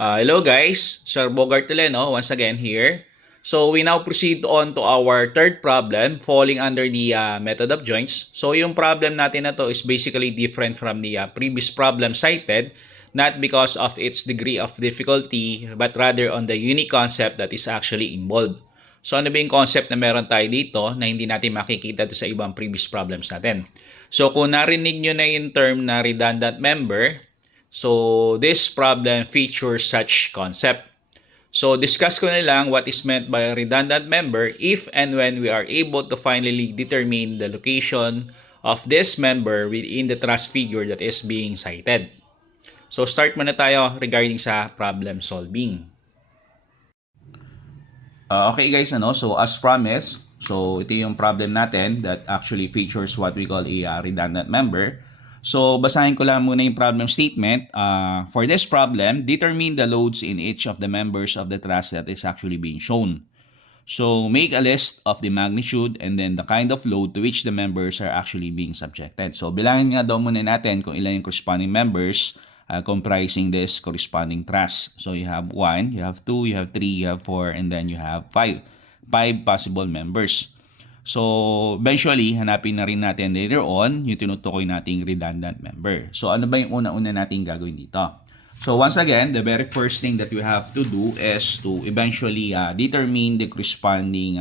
Hello guys, Sir Bogart Tuleno once again here. So we now proceed on to our third problem falling under the method of joints. So yung problem natin na to is basically different from the previous problem cited, not because of its degree of difficulty but rather on the unique concept that is actually involved. So ano ba yung concept na meron tayo dito na hindi natin makikita sa ibang previous problems natin? So kung narinig nyo na yung term na redundant member, so this problem features such concept. So discuss ko na lang what is meant by a redundant member if and when we are able to finally determine the location of this member within the truss figure that is being cited. So start muna tayo regarding sa problem solving. Okay guys, so as promised, so ito yung problem natin that actually features what we call a redundant member. So, basahin ko lang muna yung problem statement. For this problem, determine the loads in each of the members of the truss that is actually being shown. So, make a list of the magnitude and then the kind of load to which the members are actually being subjected. So, bilangin nga daw muna natin kung ilan yung corresponding members comprising this corresponding truss. So, you have 1, you have 2, you have 3, you have 4, and then you have 5. 5 possible members. So, eventually, hanapin na rin natin later on yung tinutukoy nating redundant member. So, ano ba yung una-una nating gagawin dito? So, once again, the very first thing that we have to do is to eventually determine the corresponding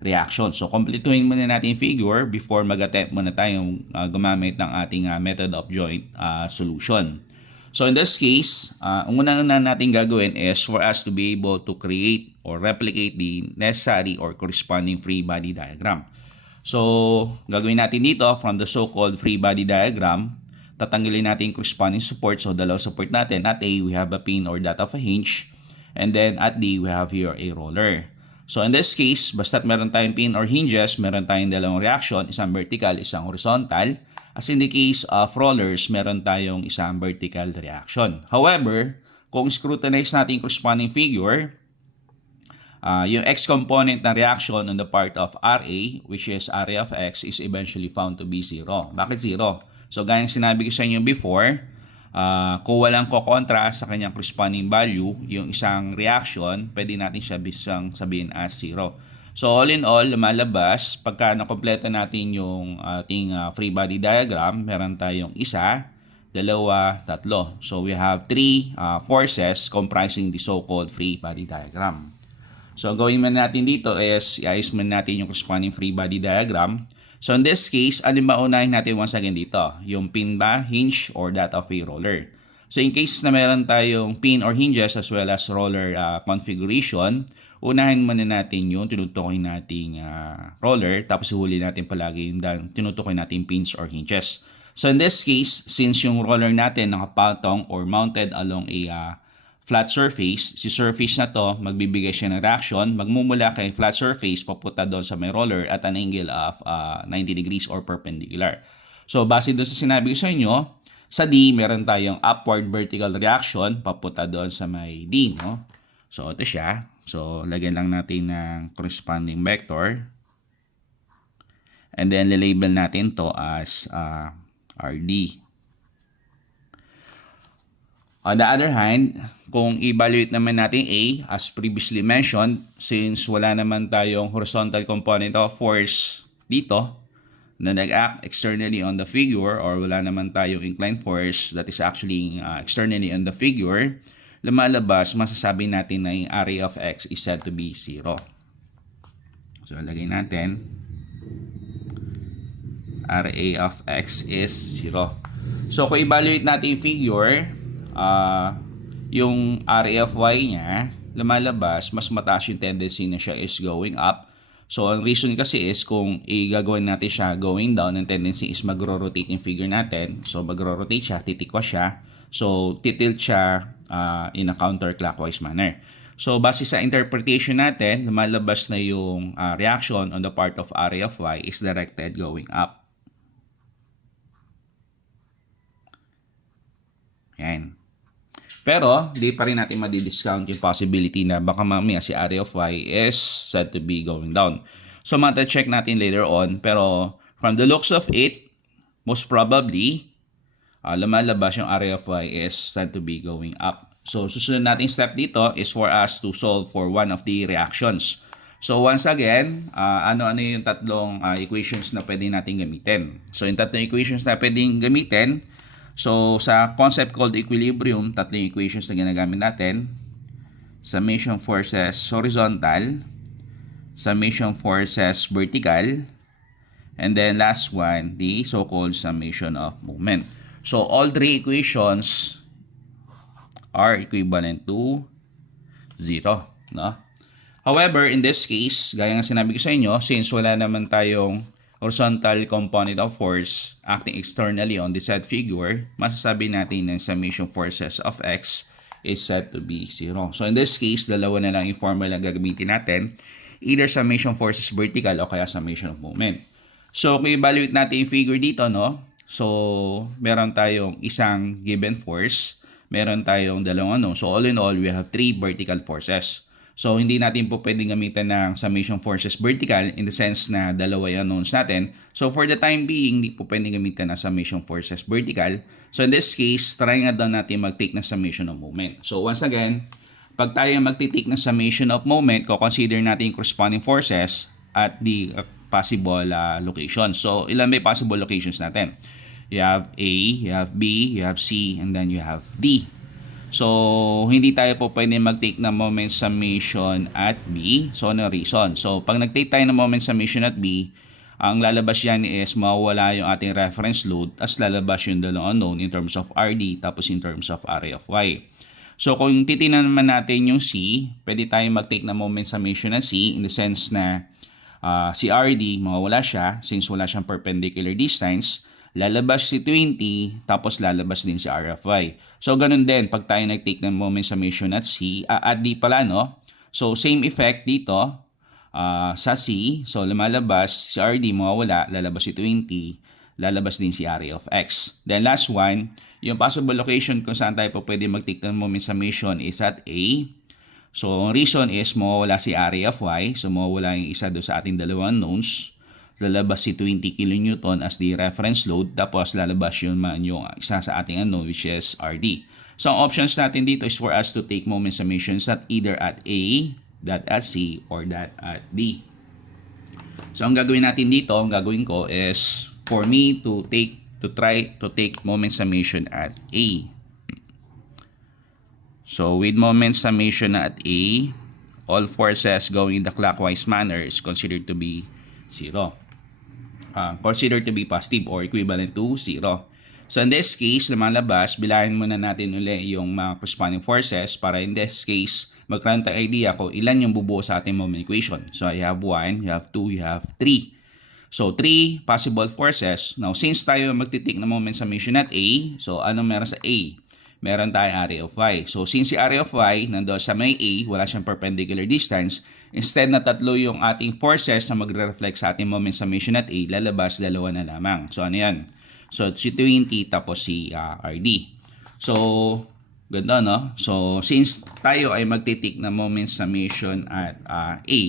reaction. So, kompletuhin muna natin yung figure before mag-attempt muna tayong gumamit ng ating method of joint solution. So in this case, ang una-una natin gagawin is for us to be able to create or replicate the necessary or corresponding free body diagram. So gagawin natin dito from the so-called free body diagram, tatanggalin natin yung corresponding support. So dalawang support natin. At A, we have a pin or that of a hinge. And then at D, we have here a roller. So in this case, basta't meron tayong pin or hinges, meron tayong dalawang reaction, isang vertical, isang horizontal. As in the case of rollers, meron tayong isang vertical reaction. However, kung scrutinize natin yung corresponding figure, yung x component na reaction on the part of RA, which is area of x, is eventually found to be 0. Bakit 0? So, gaya ng sinabi ko sa inyo before, kung walang kokontra sa kanyang corresponding value, yung isang reaction, pwede natin siya bisang sabihin as 0. So all in all, lumalabas, pagka nakompleto natin yung ating free body diagram, meron tayong isa, dalawa, tatlo. So we have 3 forces comprising the so-called free body diagram. So ang gawin man natin dito is, iayos man natin yung corresponding free body diagram. So in this case, ano ba unahin natin once again dito? Yung pin ba, hinge, or that of a roller? So in case na meron tayong pin or hinges as well as roller configuration, unahin muna natin yung tinutukoy nating roller, tapos huli natin palagi yung tinutukoy nating pins or hinges. So in this case, since yung roller natin nakapatong or mounted along a flat surface, si surface na to, magbibigay siya ng reaction, magmumula kay flat surface, papunta doon sa may roller at an angle of 90 degrees or perpendicular. So base doon sa sinabi ko sa inyo, sa D, meron tayong upward vertical reaction, papunta doon sa may D, no? So ito siya. So, lagyan lang natin ng corresponding vector. And then, label natin to as RD. On the other hand, kung evaluate naman natin A, as previously mentioned, since wala naman tayong horizontal component of force dito, na nag-act externally on the figure, or wala naman tayong inclined force that is actually externally on the figure, lumalabas, masasabi natin na yung area of x is said to be 0. So, lagay natin, area of x is 0. So, kung evaluate natin yung figure, yung area of y niya, lumalabas, mas mataas yung tendency na siya is going up. So, ang reason kasi is kung gagawin natin siya going down, ang tendency is magro-rotate yung figure natin. So, magro-rotate siya, titikwas siya. So, titilt siya in a counterclockwise manner. So, base sa interpretation natin, lumalabas na yung reaction on the part of area of y is directed going up. Yan. Pero, di pa rin natin madi-discount yung possibility na baka mamaya si area of y is said to be going down. So, mata-check natin later on. Pero, from the looks of it, most probably, lumalabas yung area of y is said to be going up. So, susunod nating step dito is for us to solve for one of the reactions. So, once again, ano-ano yung tatlong equations na pwede natin gamitin. So, yung tatlong equations na pwedeng gamitin, so, sa concept called equilibrium, tatlong equations na ginagamit natin, summation forces horizontal, summation forces vertical, and then last one, the so-called summation of moment. So, all three equations are equivalent to 0, no? However, in this case, gaya ng sinabi ko sa inyo, since wala naman tayong horizontal component of force acting externally on the said figure, masasabi natin na summation forces of x is said to be 0. So in this case, dalawa na lang yung formula gagamitin natin, either summation forces vertical o kaya summation of moment. So kung evaluate natin yung figure dito, no? So meron tayong isang given force, meron tayong dalawang unknown. So all in all, we have 3 vertical forces. So hindi natin po pwedeng gamitin ng summation forces vertical in the sense na dalawa yung unknowns natin. So for the time being, hindi po pwedeng gamitin ng summation forces vertical. So in this case, try nga daw natin mag-take ng summation of moment. So once again, pag tayo mag-take ng summation of moment, consider natin yung corresponding forces at the possible locations. So ilan may possible locations natin? You have A, you have B, you have C, and then you have D. So, hindi tayo po pwede mag-take ng moment summation at B. So, ano reason? So, pag nag-take tayo ng moment summation at B, ang lalabas yan is mawawala yung ating reference load as lalabas yung dalawang unknown in terms of RD tapos in terms of area of Y. So, kung titingnan naman natin yung C, pwede tayo mag-take ng moment summation at C in the sense na si RD, mawawala siya since wala siyang perpendicular distance. Lalabas si 20, tapos lalabas din si RFY. So, ganun din, pag tayo nag-take ng moment summation at C, at D pala, no? So, same effect dito sa C. So, lumalabas si RD, mawawala, lalabas si 20, lalabas din si area of X. Then, last one, yung possible location kung saan tayo po pwede mag-take ng moment summation is at A. So, ang reason is mawawala si area of Y. So, mawawala yung isa doon sa ating dalawang unknowns. Lalabas si 20 kN as the reference load, tapos lalabas yun man yung isa sa ating unknown which is RD. So ang options natin dito is for us to take moment summations at either at A, that at C, or that at D. So ang gagawin natin dito, ang gagawin ko is for me to try to take moment summation at A. So with moment summation at A, all forces going in the clockwise manner is considered to be 0. Considered to be positive or equivalent to 0. So in this case, lumalabas, bilahin muna natin uli yung mga corresponding forces para in this case, magkaroon tayo idea kung ilan yung bubuo sa ating moment equation. So I have 1, you have 2, you have 3. So 3 possible forces. Now since tayo magtitik na moment summation at A, so anong meron sa A? Meron tayong area of Y. So since si area of Y nandoon sa may A, wala siyang perpendicular distance, instead na tatlo yung ating forces na magre-reflect sa ating moment summation at A, lalabas dalawa na lamang. So ano yan? So si 20 tapos si RD. So ganda, no? So since tayo ay magtitik na moment summation at A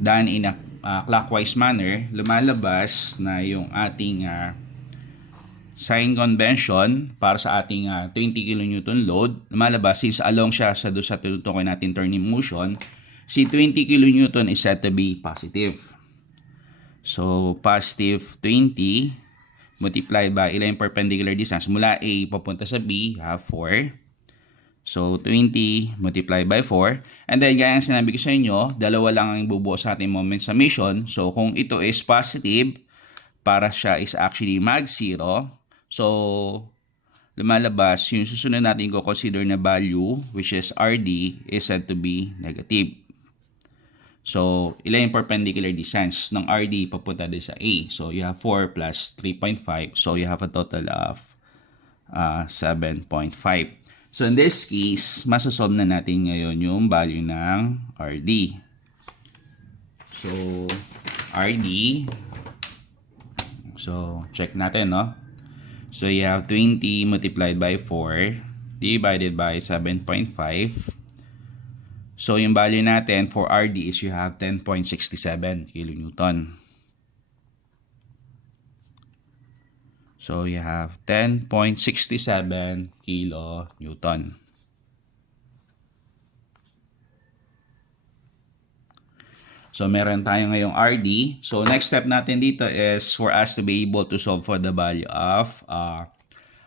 done in a clockwise manner, lumalabas na yung ating sign convention para sa ating 20 kN load. Lumalabas since along siya sa doon sa tinutukoy natin turning motion, si 20 kN is said to be positive. So positive 20 multiplied by ilan yung perpendicular distance mula A papunta sa B, have 4. So 20 multiplied by 4. And then gaya ng sinabi ko sa inyo, dalawa lang ang bubuo sa ating moment summation. So kung ito is positive, para siya is actually mag-0. So, lumalabas, yung susunod natin ko consider na value, which is RD, is said to be negative. So, ilan yung perpendicular distance ng RD papunta din sa A? So, you have 4 plus 3.5. So, you have a total of 7.5. So, in this case, masasolve na natin ngayon yung value ng RD. So, RD, so, check natin, no? So, you have 20 multiplied by 4 divided by 7.5. So, yung value natin for RD is you have 10.67 kN. So you have 10.67 kilonewton. So meron tayo ngayong RD. So next step natin dito is for us to be able to solve for the value of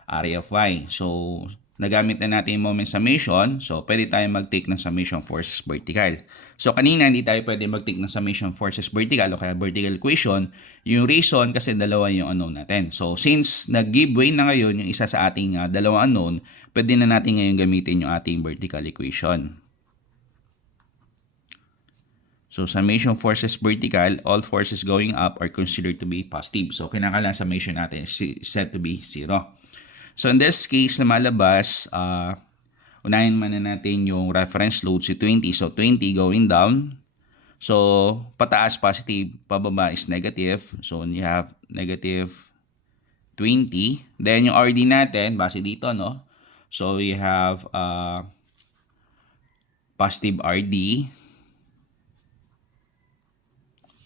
area of y. So nagamit na natin yung moment summation. So pwede tayo mag-take ng summation forces vertical. So kanina hindi tayo pwede mag-take ng summation forces vertical o kaya vertical equation. Yung reason kasi dalawa yung unknown natin. So since nag-give way na ngayon yung isa sa ating dalawang unknown, pwede na natin ngayon gamitin yung ating vertical equation. So summation forces vertical, all forces going up are considered to be positive. So kinakailangan summation natin is set to be 0. So in this case, lumalabas, unahin muna natin yung reference load si 20. So 20 going down. So pataas positive, pababa is negative. So you have negative 20. Then yung RD natin, base dito, no? So you have positive RD.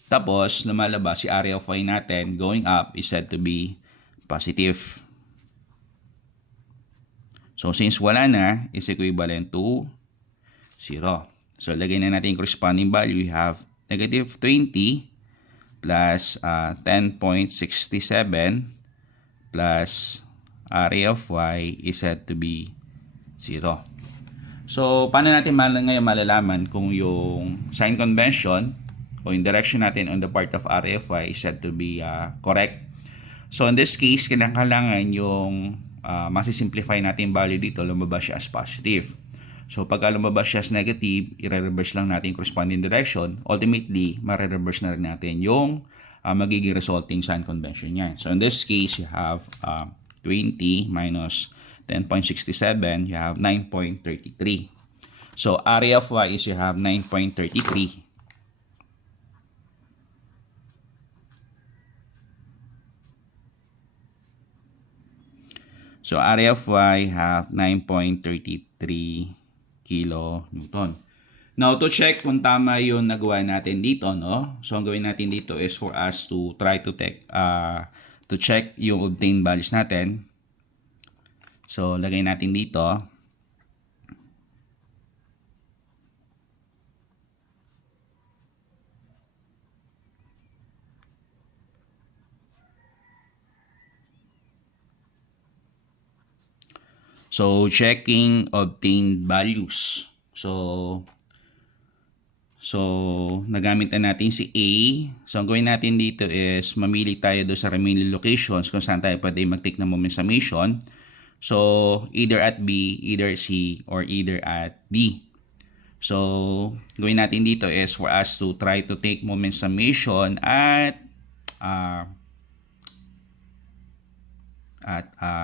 Tapos, lumalabas si area of y natin going up is said to be positive. So, since wala na, is equivalent to 0. So, lagay na natin yung corresponding value. We have negative 20 plus 10.67 plus area of y is said to be 0. So, paano natin ngayon malalaman kung yung sign convention o yung direction natin on the part of area of y is said to be correct? So in this case, kailangan yung masisimplify natin value dito, lumabas siya as positive. So pagka lumabas siya as negative, i-reverse lang natin yung corresponding direction. Ultimately, ma-reverse na rin natin yung magiging resulting sign convention niya. So in this case, you have 20 minus 10.67, you have 9.33. So area of y is you have 9.33. So area of y have 9.33 kilonewton. Now to check kung tama yung nagawa natin dito, no? So ang gawin natin dito is for us to try to check yung obtained values natin. So lagay natin dito. So, checking obtained values. So, nagamit na natin si A. So, ang gawin natin dito is mamili tayo doon sa remaining locations kung saan tayo pwede mag-take ng moment summation. So, either at B, either C, or either at D. So, gawin natin dito is for us to try to take moment summation at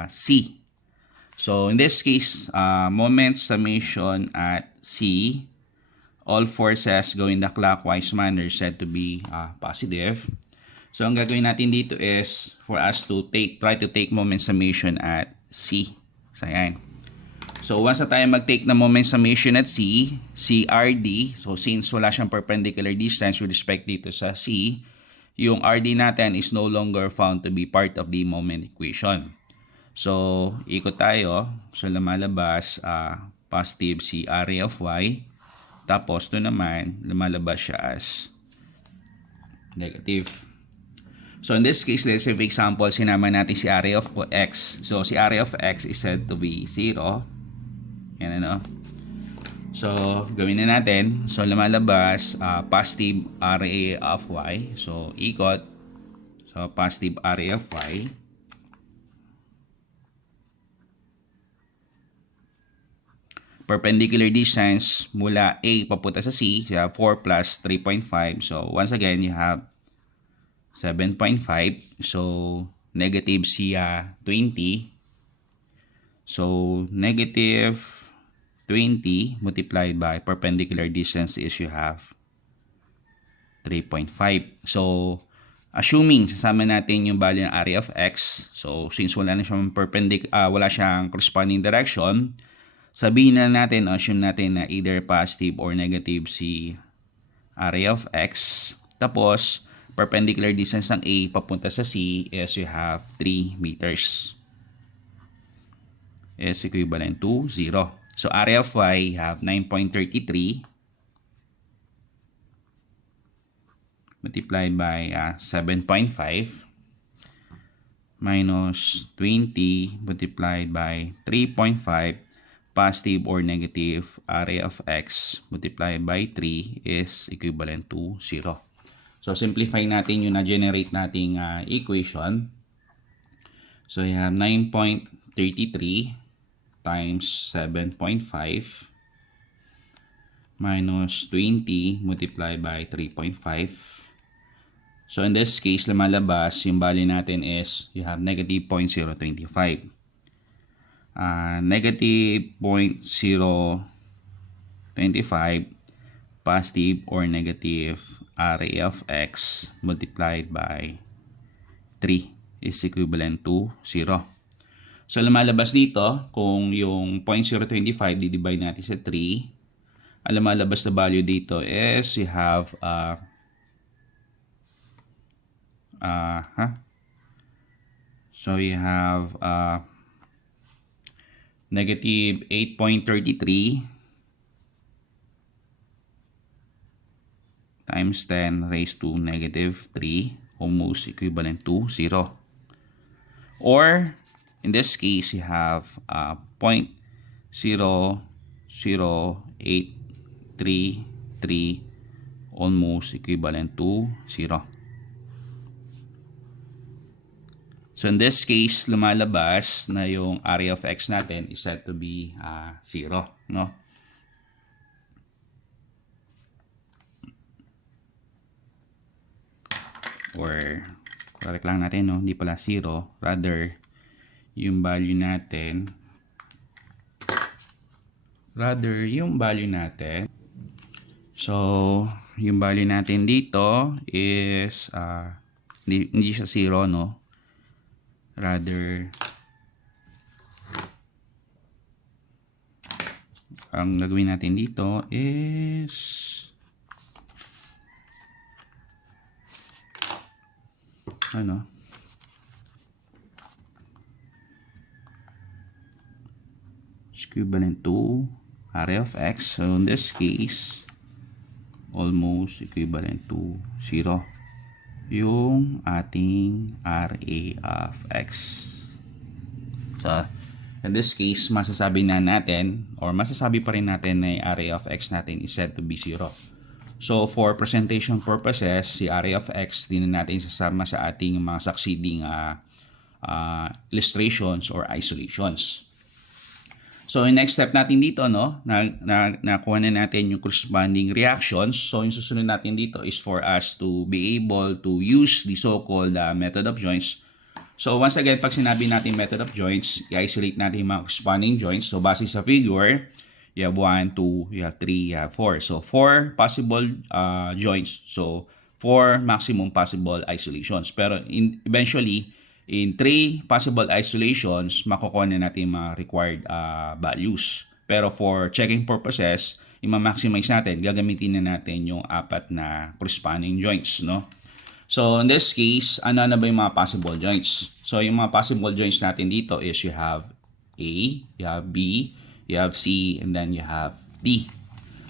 C. So in this case, moment summation at C, all forces going the clockwise manner said to be positive. So ang gagawin natin dito is for us to try to take moment summation at C. So ayan. So once na tayo mag-take na moment summation at C, CRD, so since wala siyang perpendicular distance with respect dito sa C, yung RD natin is no longer found to be part of the moment equation. So, ikot tayo. So, lumalabas positive si area of y. Tapos, ito naman, lumalabas siya as negative. So, in this case, let's say for example, sinama natin si area of x. So, si area of x is said to be 0. Yan ano. So, gawin na natin. So, lumalabas positive area of y. So, ikot. So, positive area of y. Perpendicular distance mula A papunta sa C, you have 4 plus 3.5. So, once again, you have 7.5. So, negative C 20. So, negative 20 multiplied by perpendicular distance is you have 3.5. So, assuming sasama natin yung value ng area of x. So, since wala na siyang wala siyang corresponding direction, sabihin na natin, assume natin na either positive or negative si area of x. Tapos, perpendicular distance ng A papunta sa C is you have 3 meters. Is equivalent to 0. So area of Y, you have 9.33 multiplied by 7.5 minus 20 multiplied by 3.5 positive or negative area of X multiplied by 3 is equivalent to 0. So simplify natin yung na-generate nating equation. So you have 9.33 times 7.5 minus 20 multiplied by 3.5. So in this case, lumalabas, yung value natin is, you have negative 0.025. Negative 0.025 positive or negative area of X multiplied by 3 is equivalent to 0. So lumalabas dito, kung yung 0.025 di-divide natin sa 3, ang lumalabas na value dito is, you have so you have negative 8.33 times 10 raised to negative 3, almost equivalent to 0. Or in this case, you have 0.00833 almost equivalent to 0. So in this case, lumalabas na yung area of X natin is said to be 0, no? Or correct lang natin, no? Hindi pala 0, rather yung value natin so yung value natin dito is hindi siya 0, no? Rather, ang gagawin natin dito is equivalent to area of X. So in this case, almost equivalent to 0 yung ating RA of X. So, in this case, masasabi pa rin natin na yung RA of X natin is said to be 0. So, for presentation purposes, si RA of X din natin sasama sa ating mga succeeding illustrations or isolations. So, yung next step natin dito, no, nakuha na natin yung corresponding reactions. So, yung susunod natin dito is for us to be able to use the so-called method of joints. So, once again, pag sinabi natin method of joints, i-isolate natin yung mga corresponding joints. So, base sa figure, you have 1, 2, you have 3, you have 4. So, 4 possible joints. So, 4 maximum possible isolations. Pero eventually, in 3 possible isolations, makukuha na natin mga required values. Pero for checking purposes, i-maximize natin, gagamitin na natin yung 4 na corresponding joints, no? So in this case, ano na ba yung mga possible joints? So yung mga possible joints natin dito is you have A, you have B, you have C, and then you have D.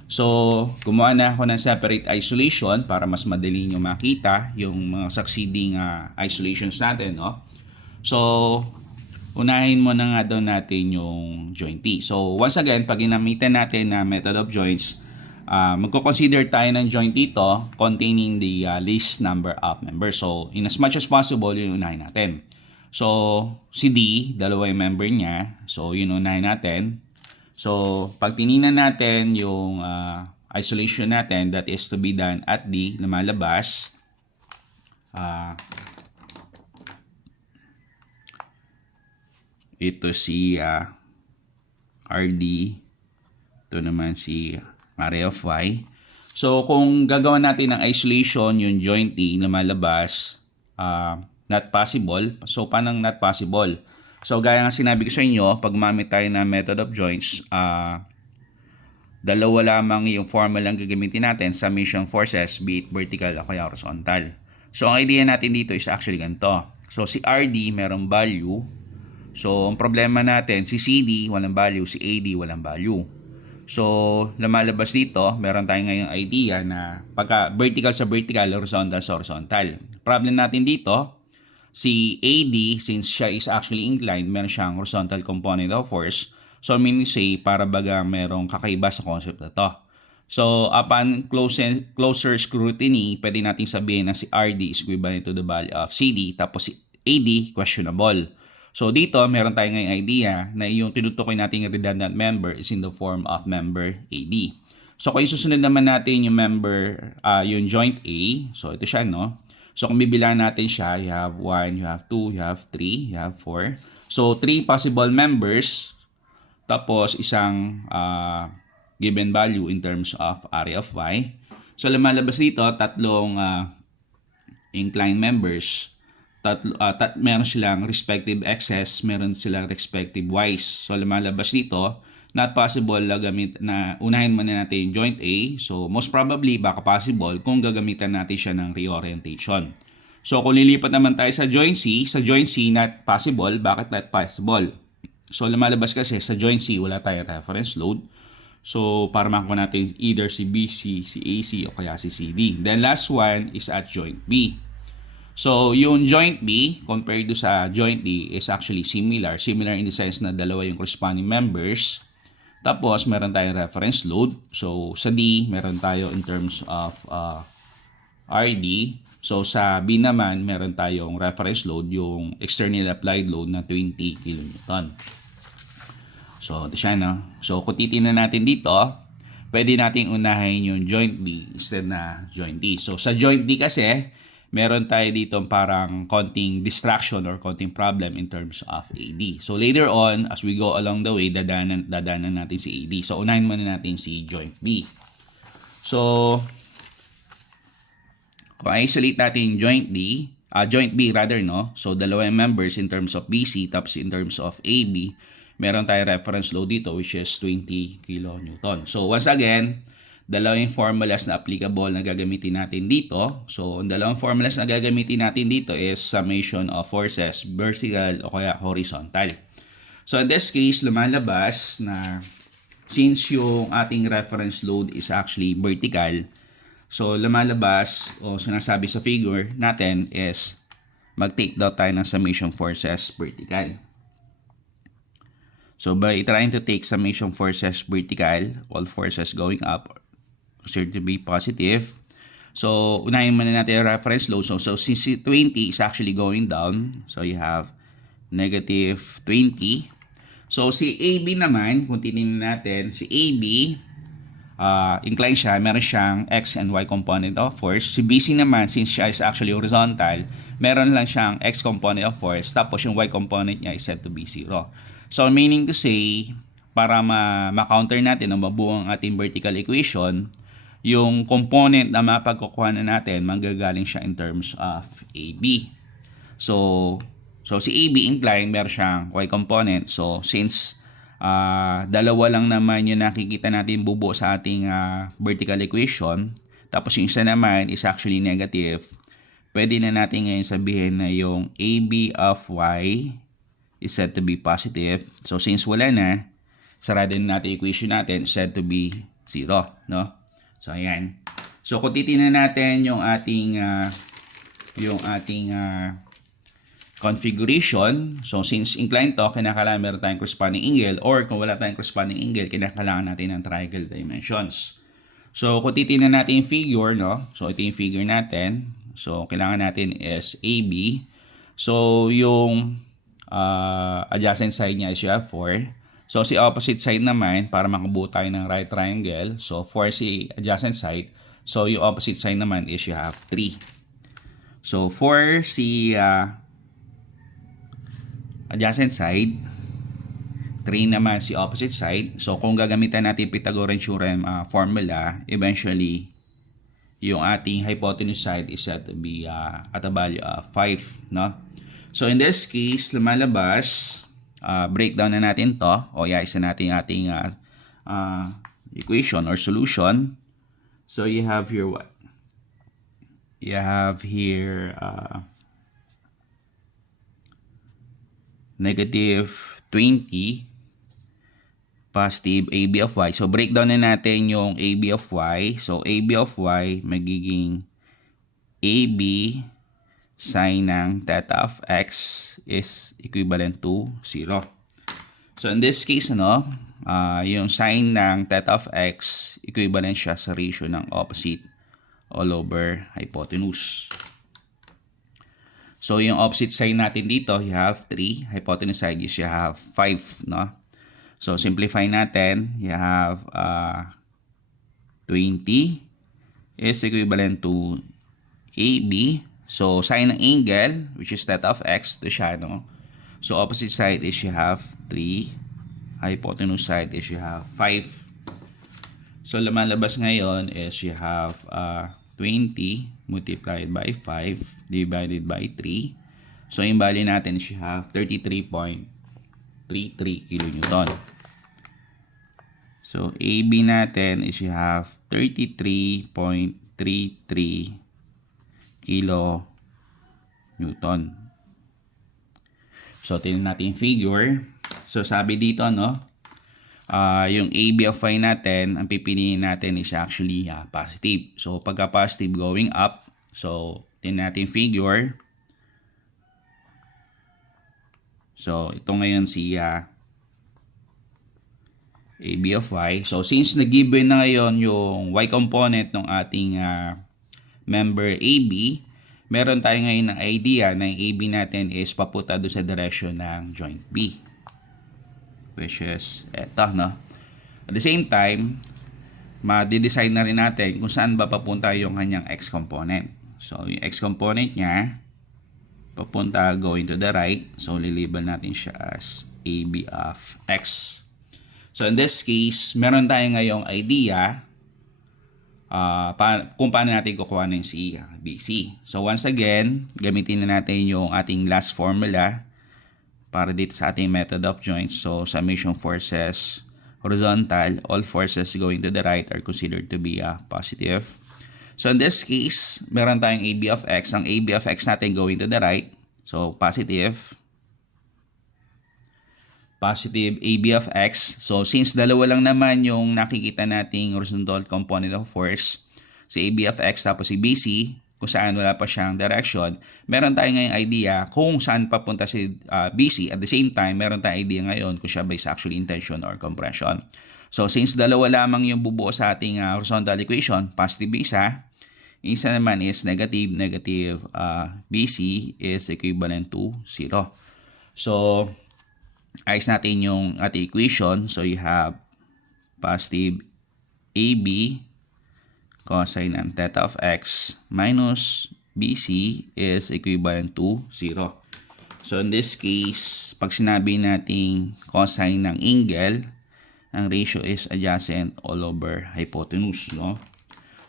So gumawa na ako ng separate isolation para mas madali nyo makita yung mga succeeding isolations natin, no? So unahin mo na nga daw natin yung joint T. So once again, pag ginamitan natin na method of joints, magko-consider tayo ng joint dito containing the least number of members. So in as much as possible, yun unahin natin. So si D, dalawa yung member niya. So yun unahin natin. So pag tinignan natin yung isolation natin that is to be done at D, lumalabas ito si RD, ito naman si area of Y. So kung gagawa natin ng isolation yung joint T, lumalabas not possible. So paano not possible? So gaya nga sinabi ko sa inyo, pag gumamit tayo ng method of joints, dalawa lamang yung formula ang gagamitin natin, summation forces, be it vertical o kaya horizontal. So, ang idea natin dito is actually ganito. So, si RD merong value. So, ang problema natin, si CD walang value, si AD walang value. So, lumalabas dito, meron tayong ngayong idea na pagka vertical sa vertical, horizontal sa horizontal. Problem natin dito, si AD, since siya is actually inclined, meron siyang horizontal component of force. So, meaning say, para baga merong kakaiba sa concept na to. So, upon closer scrutiny, pwede natin sabihin na si RD is equivalent to the value of CD, tapos si AD, questionable. So, dito, meron tayong ngayong idea na yung tinutukoy nating redundant member is in the form of member AD. So, kung susunod naman natin yung member, yung joint A, so ito siya, no? So, kung bibilang natin siya, you have 1, you have 2, you have 3, you have 4. So, 3 possible members, tapos isang given value in terms of area of Y. So, lumalabas dito, tatlong inclined members. Meron silang respective x's, meron silang respective y's. So, lumalabas dito, not possible na unahin muna natin yung joint A. So, most probably, baka possible kung gagamitan natin siya ng reorientation. So, kung lilipat naman tayo sa joint C not possible. Bakit not possible? So, lumalabas kasi sa joint C, wala tayong reference load. So, para makuha natin either si BC, si AC, o kaya si CD. Then, last one is at joint B. So, yung joint B, compared to sa joint D, is actually similar. Similar in the sense na dalawa yung corresponding members. Tapos, meron tayong reference load. So, sa D, meron tayo in terms of RD. So, sa B naman, meron tayong reference load, yung external applied load na 20 kN. So, ito siya, no? So, kung titignan natin dito, pwede nating unahin yung joint B instead na joint D. So, sa joint D kasi, meron tayo dito parang konting distraction or konting problem in terms of AD. So, later on, as we go along the way, dadanan natin si AD. So, unahin muna natin si joint B. So, kung isolate natin joint B rather, no? So, dalawa yung members in terms of BC, tapos in terms of AB, meron tayong reference load dito which is 20 kN. So, once again, dalawang formulas na applicable na gagamitin natin dito. So, ang dalawang formulas na gagamitin natin dito is summation of forces, vertical o kaya horizontal. So, in this case, lumalabas na since yung ating reference load is actually vertical, so lumalabas o sinasabi sa figure natin is mag-take daw tayo ng summation forces vertical. So, by trying to take summation forces vertical, all forces going up considered to be positive. So, unahin muna natin yung reference load. So, since 20 is actually going down, so you have negative 20. So, si AB naman, kung titingnan natin, si AB, inclined siya, meron siyang X and Y component of force. Si BC naman, since siya is actually horizontal, meron lang siyang X component of force, tapos yung Y component niya is said to be 0. So, meaning to say, para ma-counter natin o mabuo ang ating vertical equation, yung component na mapagkukuha na natin, manggagaling siya in terms of AB. So si AB inclined, meron siyang Y component. So, since dalawa lang naman yung nakikita natin bubuo sa ating vertical equation, tapos yung isa naman is actually negative, pwede na natin ngayon sabihin na yung AB of Y is said to be positive. So, since wala na, sarado na natin equation natin, said to be 0, no? So, ayan. So, kung titingnan natin yung ating configuration, so since inclined to, kinakailangan meron tayong corresponding angle, or kung wala tayong corresponding angle, kinakailangan natin ng triangle dimensions. So, kung titingnan natin yung figure, no? So, ito yung figure natin. So, kailangan natin is AB. So, yung adjacent side niya is you have 4. So, si opposite side naman, para makabuo tayo ng right triangle, so 4 si adjacent side. So, yung opposite side naman is you have 3. So, 4 si adjacent side, 3 naman si opposite side. So, kung gagamitan natin Pythagorean theorem formula, eventually, yung ating hypotenuse side is said to be at a value of 5, no? So, in this case, lumalabas, breakdown na natin to, o isa natin ating equation or solution. So, you have here what? you have here negative 20, positive AB of Y. So breakdown na natin yung AB of Y. So AB of Y magiging AB sine ng theta of X is equivalent to 0. So in this case, yung sine ng theta of X, equivalent siya sa ratio ng opposite all over hypotenuse. So yung opposite side natin dito, you have 3. Hypotenuse side is you have 5, no? So simplify natin, you have 20 is equivalent to AB. So sine ng angle, which is theta of X, to siya, no? So opposite side is you have 3. Hypotenuse side is you have 5. So lumalabas ngayon is you have 20 multiplied by 5 divided by 3. So yung value natin is you have 33.33 kilonewton. So AB natin is you have 33.33 kilonewton. So tingnan natin yung figure. So sabi dito, yung AB of Y natin, ang pipiliin natin is actually positive. So pagka positive going up, so tingnan natin yung figure. So ito ngayon si AB of Y. So since nag-given na ngayon yung Y component ng ating member AB, meron tayo ngayon ng idea na yung AB natin is papunta doon sa direction ng joint B, which is eto, no? At the same time, ma-design na rin natin kung saan ba papunta yung kanyang X component. So yung X component niya papunta going to the right. So lilabel natin siya as AB of X. So in this case, meron tayo ngayong idea kung paano natin kukuha ng si BC. So once again, gamitin na natin yung ating last formula para dito sa ating method of joints. So summation forces horizontal, all forces going to the right are considered to be positive. So in this case, meron tayong AB of X. Ang AB of X natin going to the right. So positive AB of X. So since dalawa lang naman yung nakikita nating horizontal component of force, si AB of X tapos si BC, kung saan wala pa siyang direction, meron tayong ngayong idea kung saan papunta si BC. At the same time, meron tayong idea ngayon kung siya ba is actually in tension or compression. So since dalawa lamang yung bubuo sa ating horizontal equation, positive isa, isa naman is negative BC is equivalent to 0. So ayos natin yung ating equation. So you have positive AB cosine ng theta of X minus BC is equivalent to 0. So in this case, pag sinabi nating cosine ng angle, ang ratio is adjacent all over hypotenuse, no?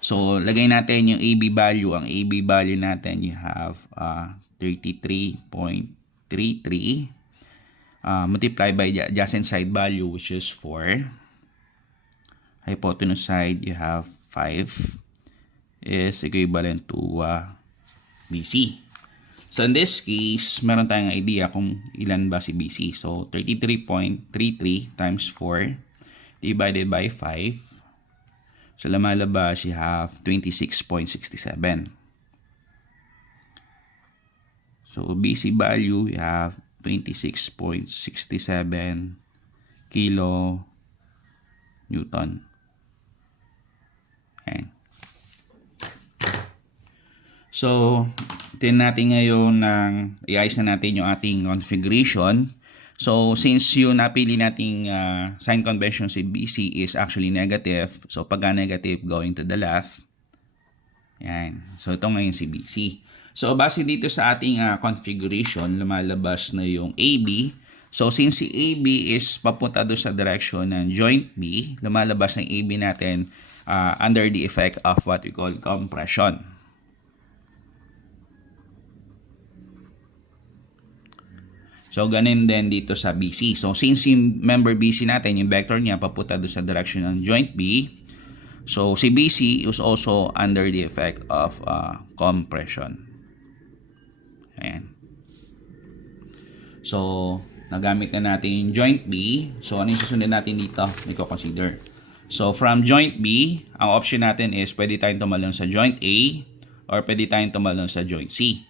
So lagay natin yung AB value. Ang AB value natin, you have 33.33 multiplied by the adjacent side value, which is 4. Hypotenuse side, you have 5 is equivalent to BC. So in this case, meron tayong idea kung ilan ba si BC. So 33.33 times 4 divided by 5. So lumalabas, you have 26.67. So BC value, you have 26.67 kilo Newton. Okay. So, tingnan natin ngayon iayos na natin yung ating configuration. So, since yung napili nating sign convention si BC is actually negative, so pagka negative, going to the left. Yan. So, ito ngayon si BC. So, base dito sa ating configuration, lumalabas na yung AB. So, since si AB is papunta doon sa direction ng joint B, lumalabas ng AB natin under the effect of what we call compression. So, ganun din dito sa BC. So, since yung member BC natin, yung vector niya papunta doon sa direction ng joint B, So si BC is also under the effect of compression. Ayan. So nagamit na natin yung joint B. So ano yung susunod natin dito? I-consider. So from joint B, ang option natin is pwede tayong tumalon sa joint A or pwede tayong tumalon sa joint C.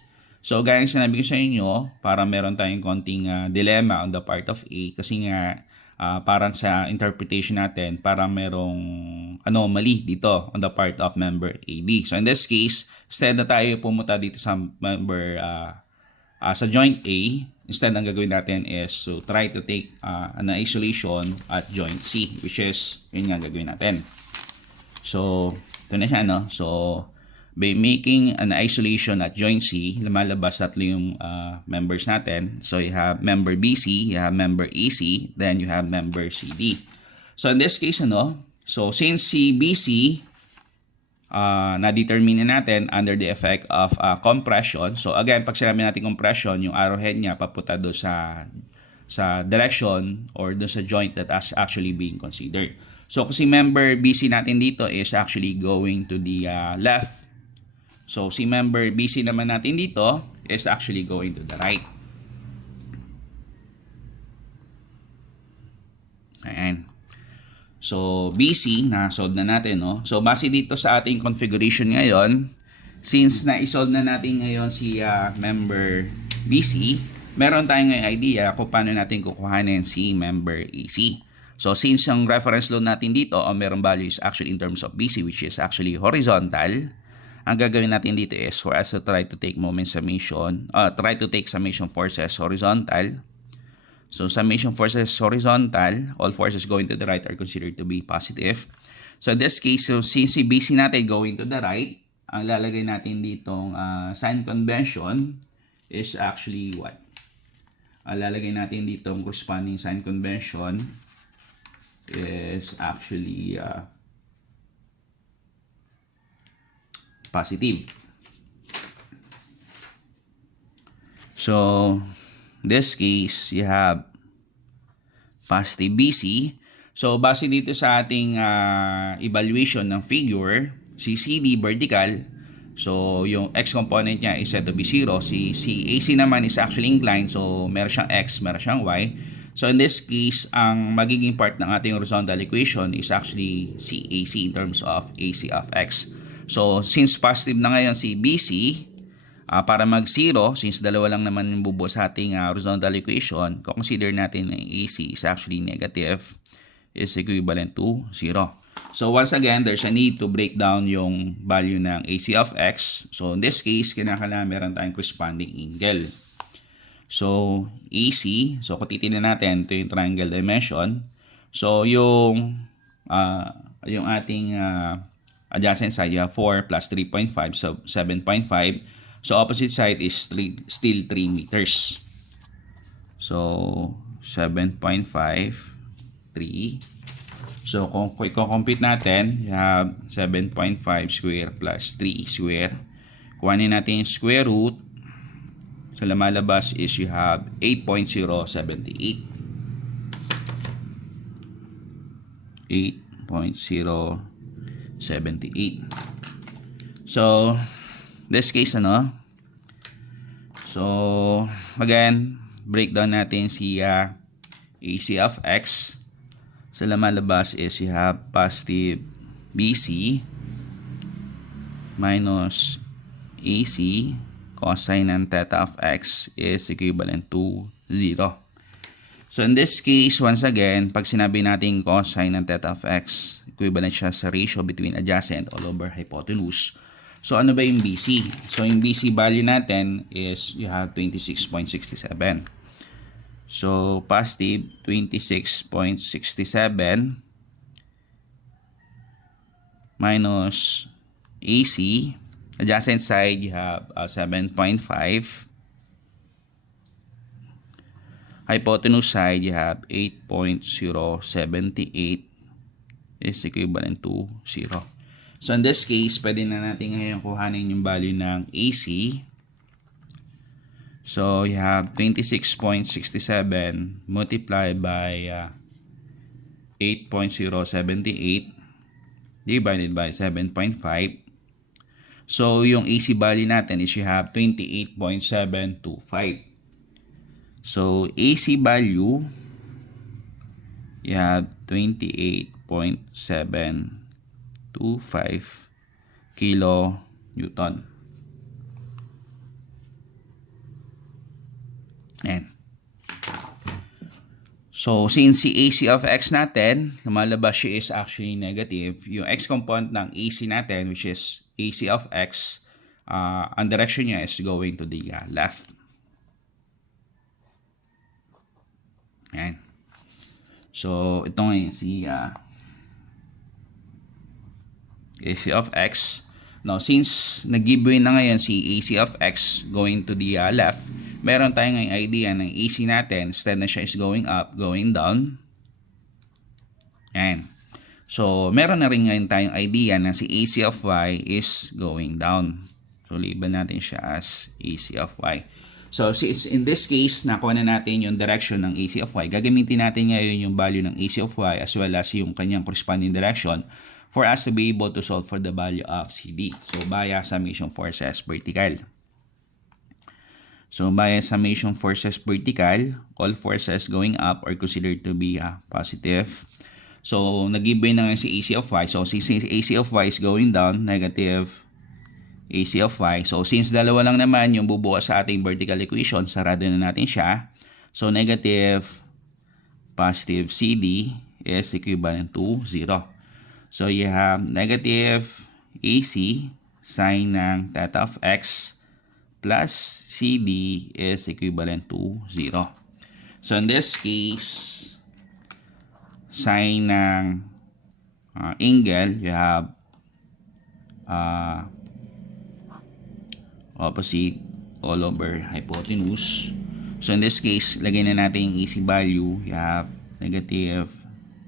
So gaya ng sinabi ko sa inyo, para meron tayong konting dilemma on the part of A kasi nga parang sa interpretation natin, parang merong anomaly dito on the part of member AD. So in this case, instead na tayo pumunta dito sa member sa joint A, instead ang gagawin natin is to try to take an isolation at joint C, which is yun nga gagawin natin. So ito na siya, no? So by making an isolation at joint C, lumalabas tatlo yung members natin. So you have member BC, you have member AC, then you have member CD. So in this case, ano, so since si BC na-determine natin under the effect of compression. So again, pag sinabi natin compression, yung arrowhead niya papunta do sa direction or do sa joint that is actually being considered. So kasi member BC natin dito is actually going to the left. So si member BC naman natin dito is actually going to the right. Ayan. So BC, na-solve na natin, no? So base dito sa ating configuration ngayon, since na-solve na natin ngayon si member BC, meron tayong idea kung paano natin kukuhanin si member AC. So since yung reference load natin dito, meron values actually in terms of BC, which is actually horizontal, ang gagawin natin dito is for us to try to take summation forces horizontal. So summation forces horizontal, all forces going to the right are considered to be positive. So in this case, so since si BC natin going to the right, ang lalagay natin ditong sign convention is actually what? Ang lalagay natin ditong corresponding sign convention is actually positive. So this case, you have positive BC. So base dito sa ating evaluation ng figure, si CD vertical, so yung X component niya is set to be 0. Si AC naman is actually inclined, so meron siyang X, meron siyang Y. So in this case, ang magiging part ng ating horizontal equation is actually si AC in terms of AC of X. So since positive na ngayon si BC, para mag-0, since dalawa lang naman yung bubuo sa ating horizontal equation, consider natin na AC is actually negative, is equivalent to 0. So once again, there's a need to break down yung value ng AC of X. So in this case, kinakailangan meron tayong corresponding angle. So AC, so kung titignan natin, ito yung triangle dimension. So yung ating adjacent side, you have 4 plus 3.5, so 7.5. So opposite side is still 3 meters. So 7.5, 3. So kung i-compute natin, you have 7.5 square plus 3 square. Kuhanin natin yung square root. So lumalabas is you have 8.078. 8.078. So this case, ano, so again, breakdown natin si AC of X. So lumalabas is you have positive BC minus AC cosine ng theta of X is equivalent to 0. So in this case, once again, pag sinabi natin cosine ng theta of X, equivalent siya sa ratio between adjacent all over hypotenuse. So ano ba yung BC? So yung BC value natin is you have 26.67. So positive 26.67 minus AC, adjacent side you have 7.5. Hypotenuse side you have 8.078 is equivalent to 0. So in this case, pwede na natin ngayon kuhanin yung value ng AC. So you have 26.67 multiplied by 8.078 divided by 7.5. So, yung AC value natin is you have 28.725. So, AC value, you have 28.725 kilo Newton. Ayan. So, since si AC of X natin, lumalabas siya is actually negative, yung X component ng AC natin, which is AC of X, ang direction niya is going to the left. Ayan. So, ito ngayon si AC of X. Now, since nag-giveaway na ngayon si AC of X going to the left, meron tayong ngayong idea ng AC natin, instead na siya is going up, going down. Ayan. So, meron na rin ngayon tayong idea na si AC of Y is going down. So, label natin siya as AC of Y. So, in this case, nakuha na natin yung direction ng AC of Y. Gagamitin natin ngayon yung value ng AC of Y as well as yung kanyang corresponding direction for us to be able to solve for the value of CD. So, via summation forces vertical. So, by summation forces vertical, all forces going up are considered to be positive. So, nag-giveaway na nga si AC of Y. So, since AC of Y is going down, negative AC of Y. So, since dalawa lang naman yung bubuo sa ating vertical equation, sarado na natin siya. So, negative, positive CD is equivalent to 0. So, you have negative AC sine ng theta of X plus CD is equivalent to 0. So, in this case, sine ng angle, you have opposite all over hypotenuse. So, in this case, lagay na natin yung AC value. You have negative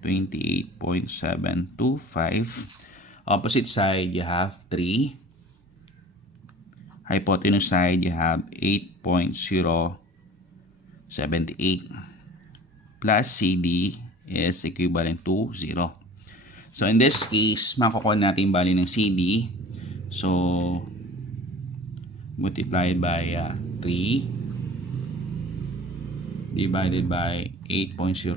28.725. Opposite side, you have 3. Hypotenuse side, you have 8.078 plus CD is equivalent to 0. So, in this case, makukuha natin yung value ng CD. So, multiplied by 3 divided by 8.078.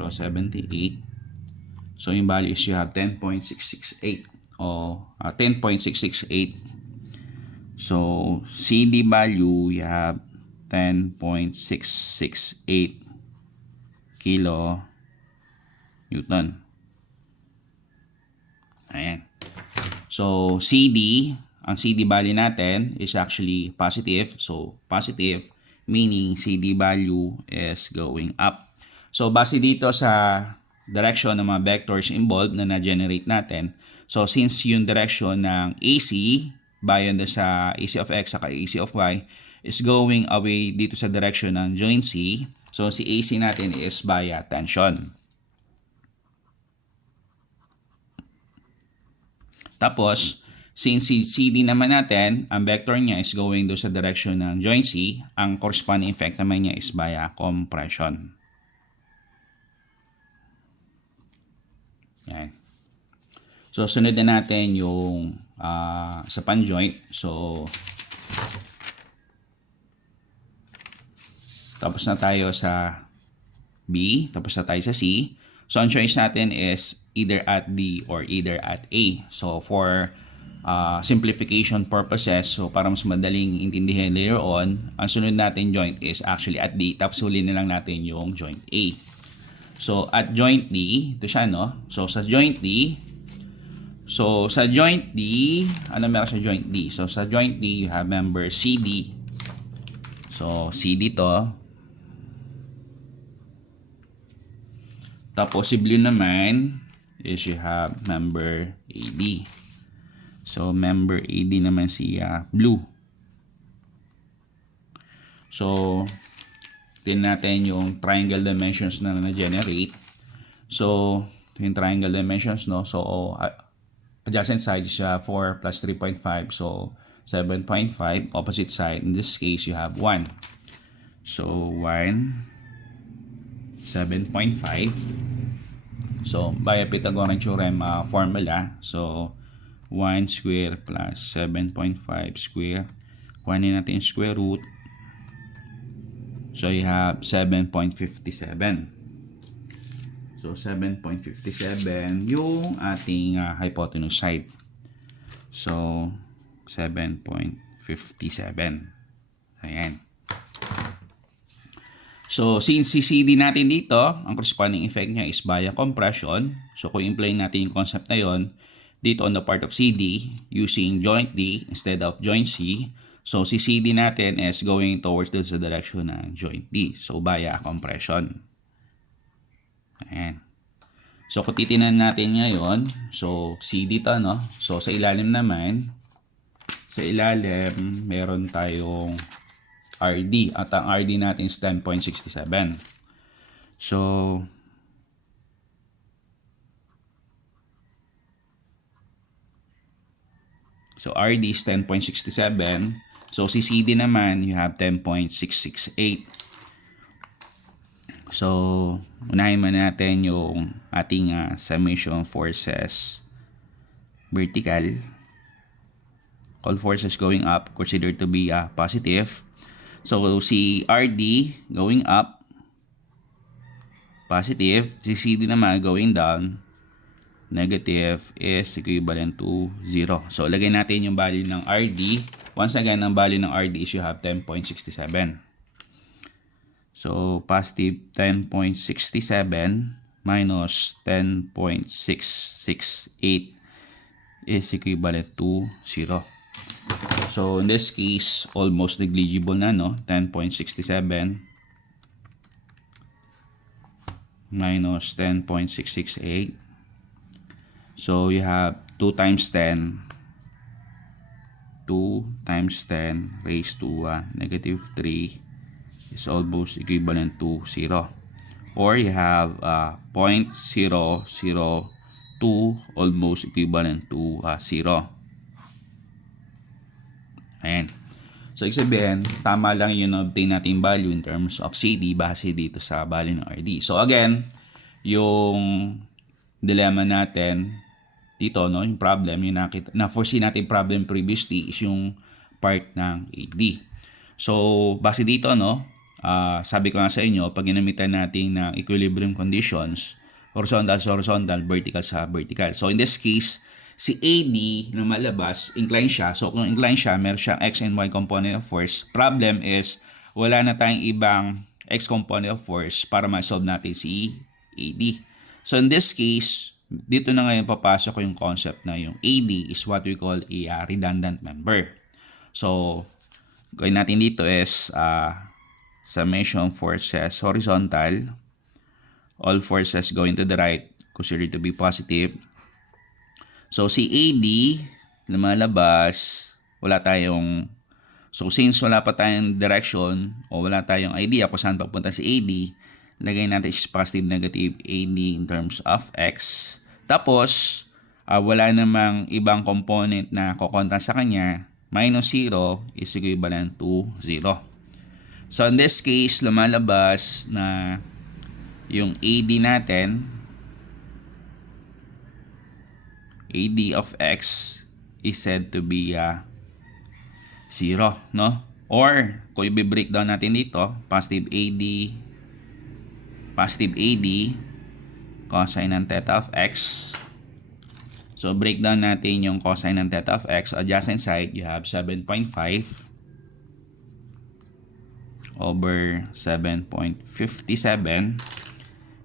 So, yung value is you have 10.668 o 10.668. So, CD value, you have 10.668 kilo Newton. Ayan. So, ang CD value natin is actually positive. So, positive, meaning CD value is going up. So, base dito sa direction ng mga vectors involved na na-generate natin, so, since yung direction ng AC, bayon sa AC of X saka AC of Y is going away dito sa direction ng joint C. So, si AC natin is via tension. Tapos, since si CD naman natin, ang vector niya is going doon sa direction ng joint C, ang corresponding effect naman niya is via compression. Yan. So, sunod na natin yung sa pan-joint. So, tapos na tayo sa B, tapos na tayo sa C. So, ang choice natin is either at D or either at A. So, for simplification purposes, so para mas madaling intindihin later on, ang sunod natin joint is actually at D, tapos huli na lang natin yung joint A. So, at joint D, ito siya, no? So, sa joint D, ano meron sa joint D? So, sa joint D, you have member CD. So, CD to. Tapos, si blue naman is you have member AD. So, member AD naman si blue. So, tingnan natin yung triangle dimensions na na-generate. So, yung triangle dimensions, no? So, adjacent side is 4 plus 3.5. So, 7.5. Opposite side, in this case, you have 1. So, 1, 7.5. So, by Pythagorean theorem formula, so, 1 square plus 7.5 square. Kuhanin natin yung square root. So you have 7.57. So 7.57 yung ating hypotenuse side. So 7.57. Ayan. So since si CD natin dito, ang corresponding effect niya is via compression. So kung imply natin yung concept na yon dito on the part of CD using joint D instead of joint C. So si CD natin is going towards the direction ng joint D. So via compression. Ayan. So kung titinan natin ngayon, so CD to, no? So sa ilalim naman, sa ilalim meron tayong RD at ang RD natin is 10.67. So RD is 10.67. So si CD naman, you have 10.668. So unahin man natin yung ating summation forces vertical. All forces going up considered to be positive. So si RD going up, positive. Si CD naman going down, negative, is equivalent to 0. So lagay natin yung value ng RD. Once again, ang value ng RD is you have 10.67. So positive 10.67 minus 10.668 is equivalent to 0. So in this case, almost negligible na, no? 10.67 minus 10.668. So you have 2 times 10. 2 times 10 raised to negative 3 is almost equivalent to 0. Or you have 0.002 almost equivalent to 0. Ayan. So, ibig sabihin, tama lang yung obtain natin value in terms of CD base dito sa value ng RD. So, again, yung dilemma natin dito, no, yung problem, yung na-foresee natin problem previously is yung part ng AD. So, base dito, no, sabi ko nga sa inyo, pag ginamitan natin ng equilibrium conditions, horizontal sa horizontal, vertical sa vertical. So, in this case, si AD na malabas, incline siya. So, kung incline siya, meron siyang X and Y component of force. Problem is, wala na tayong ibang X component of force para ma-solve natin si AD. So, in this case, dito na ngayon papasok yung concept na yung AD is what we call a redundant member. So, gawin natin dito is summation forces horizontal. All forces going to the right, considered to be positive. So, si AD, lumalabas, wala tayong, so since wala pa tayong direction, o wala tayong idea kung saan papunta si AD, lagay natin is positive, negative AD in terms of X. Tapos, wala namang ibang component na kukontra sa kanya, minus 0 is equivalent to 0. So, in this case, lumalabas na yung AD natin, AD of X is said to be 0, no? Or, kung i-breakdown natin dito, positive AD, cosine ng theta of X. So, breakdown natin yung cosine ng theta of X. Adjacent side, you have 7.5 over 7.57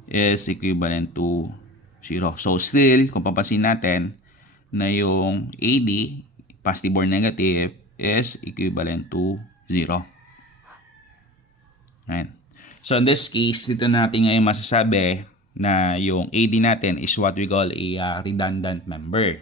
is equivalent to 0. So, still, kung papansin natin na yung AD, positive or negative, is equivalent to 0. Right. So, in this case, dito natin ngayon masasabi na yung AD natin is what we call a redundant member.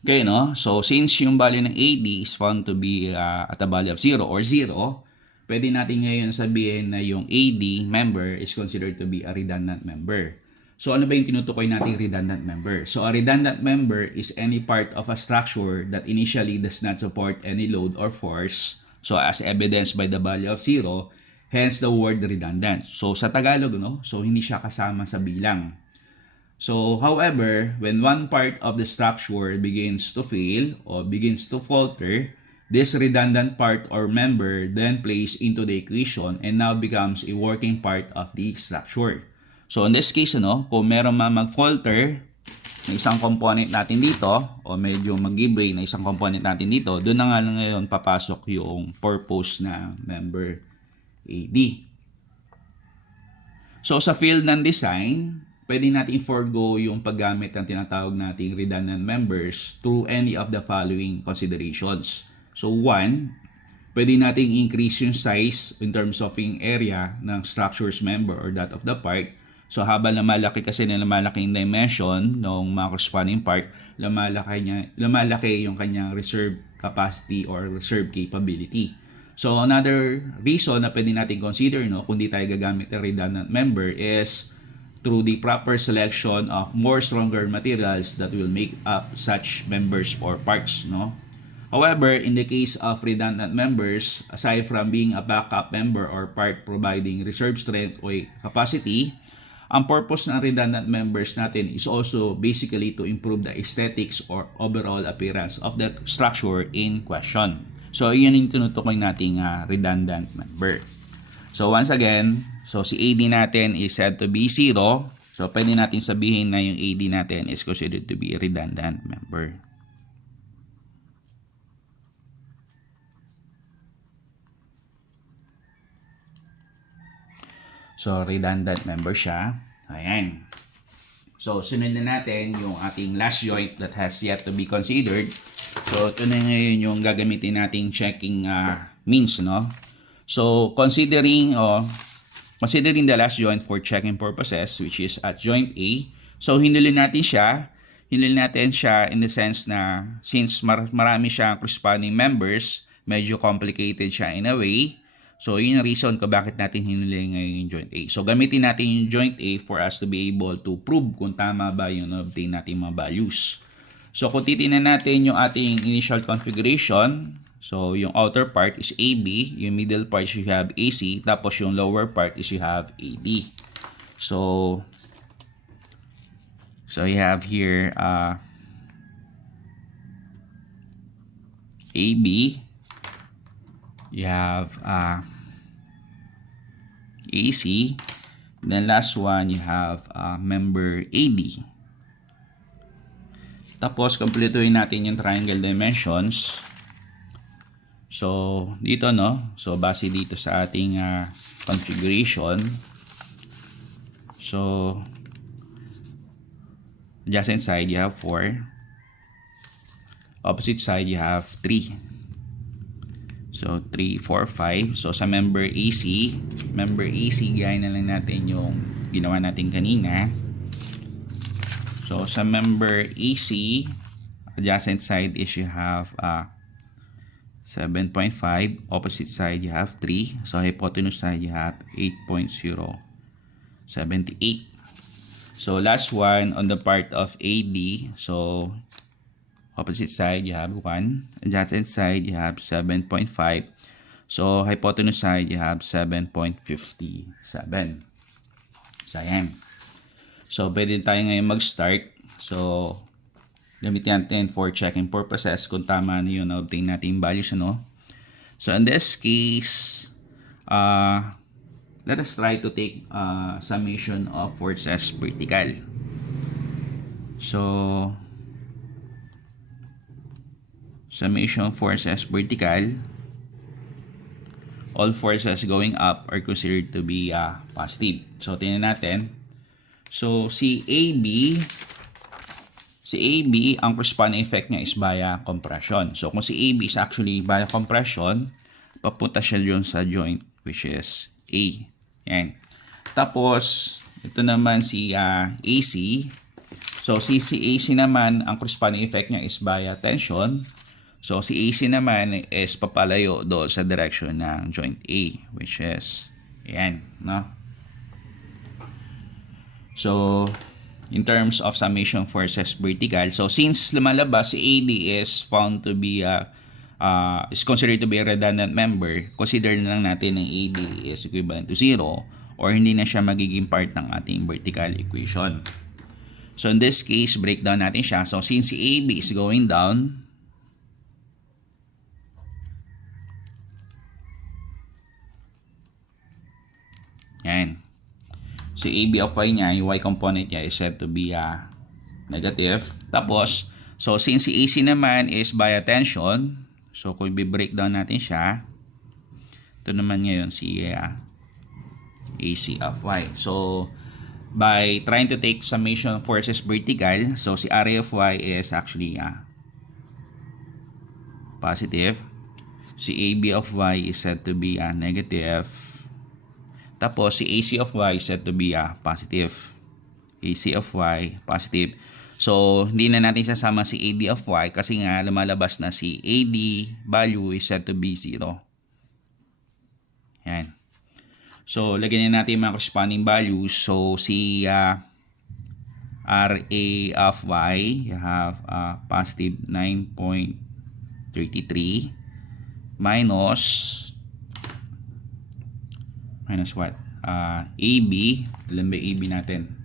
Okay, no? So, since yung value ng AD is found to be at a value of 0 or 0, pwede natin ngayon sabihin na yung AD member is considered to be a redundant member. So, ano ba yung tinutukoy nating redundant member? So, a redundant member is any part of a structure that initially does not support any load or force. So, as evidenced by the value of 0, hence the word redundant. So, sa Tagalog, no? So, hindi siya kasama sa bilang. So, however, when one part of the structure begins to fail or begins to falter, this redundant part or member then plays into the equation and now becomes a working part of the structure. So, in this case, kung meron mag-falter na isang component natin dito o medyo mag-give way na isang component natin dito, doon na nga lang ngayon papasok yung purpose na member AD. So, sa field ng design, pwede natin forego yung paggamit ng tinatawag nating redundant members through any of the following considerations. So, one, pwede nating increase yung size in terms of yung area ng structure's member or that of the part. So, habang lumalaki kasi na lumalaki yung dimension ng mga corresponding part, lumalaki yung kanyang reserve capacity or reserve capability. So, another reason na pwede natin consider kung di tayo gagamit ng redundant member is through the proper selection of more stronger materials that will make up such members or parts. However, in the case of redundant members, aside from being a backup member or part providing reserve strength or capacity, ang purpose ng redundant members natin is also basically to improve the aesthetics or overall appearance of the structure in question. So, yun yung tinutukoy nating redundant member. So, once again, si AD natin is said to be 0. So, pwede natin sabihin na yung AD natin is considered to be a redundant member. So, redundant member siya. Ayan. So, sunod na natin yung ating last joint that has yet to be considered. So, ito na ngayon yung gagamitin nating checking means, So, considering the last joint for checking purposes, which is at joint A, so hinuli natin siya in the sense na since marami siyang corresponding members, medyo complicated siya in a way. So, yun yung reason ko bakit natin hinuli ngayon yung joint A. So, gamitin natin yung joint A for us to be able to prove kung tama ba yung na-obtain natin mga values. So, kung titignan natin yung ating initial configuration, so, yung outer part is AB, yung middle part you have AC, tapos yung lower part is you have AD. So you have here AB, you have AC, then last one you have member AD. Tapos, kompletuhin natin yung triangle dimensions. So, dito so base dito sa ating configuration. So, adjacent side you have 4. Opposite side you have 3. So, 3, 4, 5. So, sa member AC, gaya na lang natin yung ginawa natin kanina. So, sa member AC, adjacent side is you have 7.5. Opposite side, you have 3. So, hypotenuse side, you have 8.078. So, last one on the part of AD. So, opposite side, you have 1. Adjacent side, you have 7.5. So, hypotenuse side, you have 7.57. So, ayan. So, pwede tayo ngayon mag-start. So, gamitin natin for checking purposes kung tama na yun na-obtain natin yung values. So, in this case, let us try to take summation of forces vertical. So, summation forces vertical, all forces going up are considered to be positive. So, tingnan natin. So, si AB, ang corresponding effect niya is via compression. So, kung si AB is actually via compression, papunta siya dyan sa joint, which is A. Yan. Tapos, ito naman si AC. So, si AC naman, ang corresponding effect niya is via tension. So, si AC naman is papalayo doon sa direction ng joint A, which is, yan, So, in terms of summation forces vertical, so since lumalabas si AD is found to be is considered to be a redundant member, consider na lang natin ng AD is equivalent to 0 or hindi na siya magiging part ng ating vertical equation. So in this case, breakdown natin siya. So since si AB is going down, yan. So AB of Y niya, yung Y component niya is said to be negative. Tapos, so since si AC naman is by tension, so kung i-breakdown natin siya, ito naman ngayon si AC of Y. So, by trying to take summation forces vertical, so si area of Y is actually positive. Si AB of Y is said to be negative. Tapos si AC of Y is said to be positive. AC of Y, positive. So, hindi na natin sasama si AD of Y kasi nga lumalabas na si AD value is said to be 0. Yan. So, lagyan na natin yung mga corresponding values. So, si RA of Y, you have positive 9.33 minus what? AB. Ilan ba AB natin?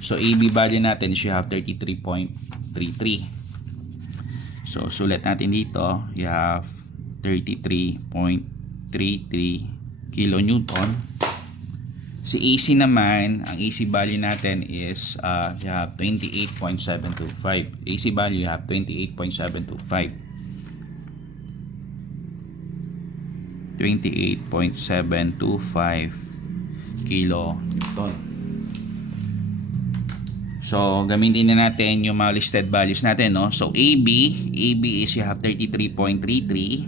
So, AB value natin is you have 33.33. So, sulat natin dito, you have 33.33 kilonewton. Si AC naman, ang AC value natin is you have 28.725. AC value you have 28.725. 28.725 kilonewton. So, gamitin na natin yung mga listed values natin, no? So, AB is you have 33.33.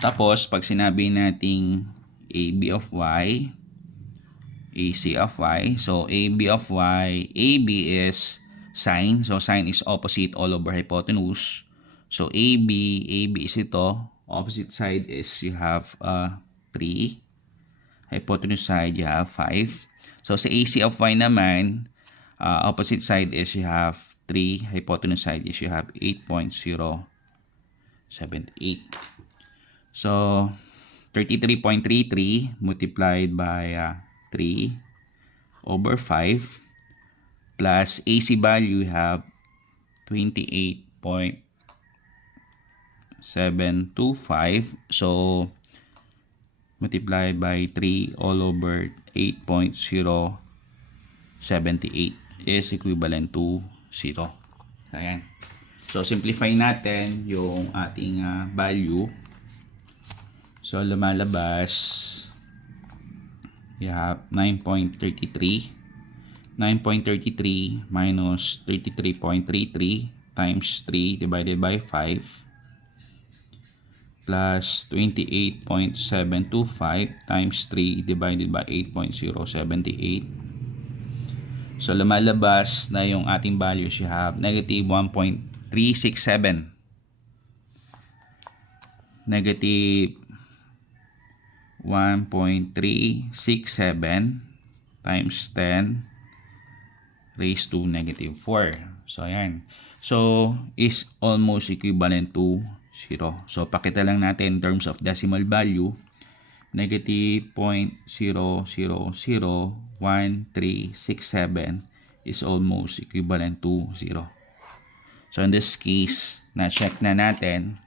Tapos, pag sinabi nating AB of Y, AC of Y, so AB of Y, AB is sine. So, sine is opposite all over hypotenuse. So, AB is ito. Opposite side is you have 3. Hypotenuse side, you have 5. So, sa AC of Y naman, opposite side is you have 3. Hypotenuse side is you have 8.078. So, 33.33 multiplied by 3 over 5 plus AC value, you have 28.725. So, multiplied by 3 all over 8.078 is equivalent to 0. Ayan. So, simplify natin yung ating value. So, lumalabas, you have 9.33. 9.33 minus 33.33 times 3 divided by 5 plus 28.725 times 3 divided by 8.078. So, lumalabas na yung ating values. You have negative 1.367. Negative 1.367 times 10 raised to negative 4. So, ayan. So, is almost equivalent to 0. So, pakita lang natin in terms of decimal value. Negative 0.0001367 is almost equivalent to 0. So, in this case, na-check na natin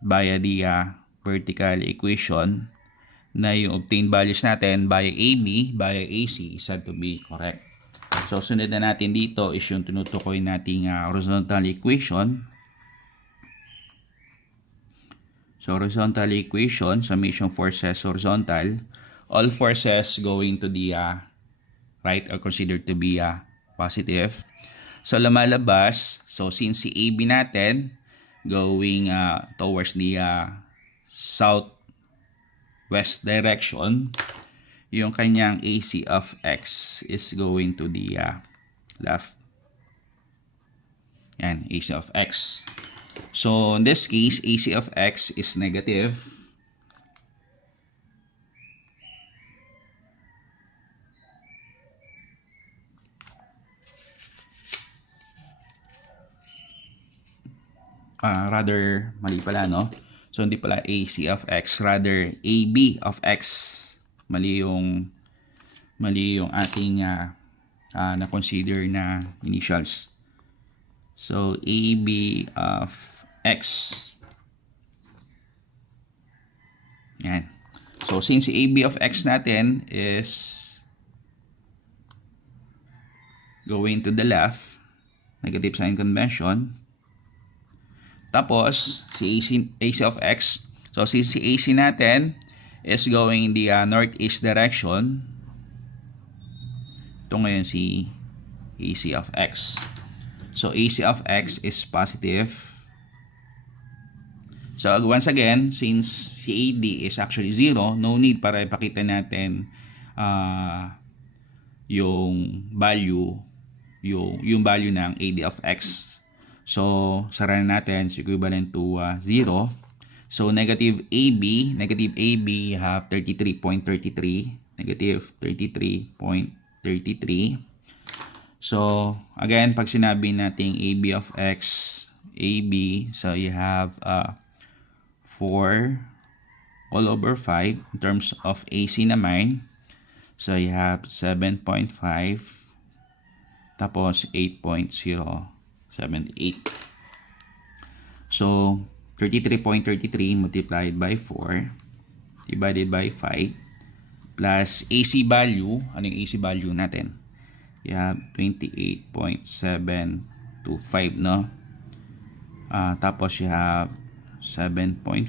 via the vertical equation na yung obtained values natin via AB, via AC is said to be correct. So, sunod na natin dito is yung tinutukoy nating horizontal equation. So, horizontal equation, summation forces horizontal. All forces going to the right are considered to be positive. So, lumalabas. So, since si AB natin going towards the southwest direction, yung kanyang AC of X is going to the left. Yan, AC of X. So, in this case, AC of X is negative. Rather, mali pala, no? So, hindi pala AC of X, rather AB of X. Mali yung mali yung ating na-consider na initials. So, AB of X. Yan. So, since AB of X natin is going to the left, negative sign convention. Tapos, si AC of X. So, since si AC natin is going in the northeast direction, ito ngayon si AC of X. So, AC of X is positive. So, once again, since si AD is actually 0, no need para ipakita natin yung value yung value ng AD of X. So, sara na natin is equivalent to 0. So, negative AB, you have 33.33, negative 33.33. So, again, pag sinabi natin AB of X, AB, so you have 4 all over 5 in terms of AC naman. So, you have 7.5 tapos 8.078. So, 33.33 multiplied by 4 divided by 5 plus AC value. Ano yung AC value natin? You have 28.725, no? Tapos you have 7.5,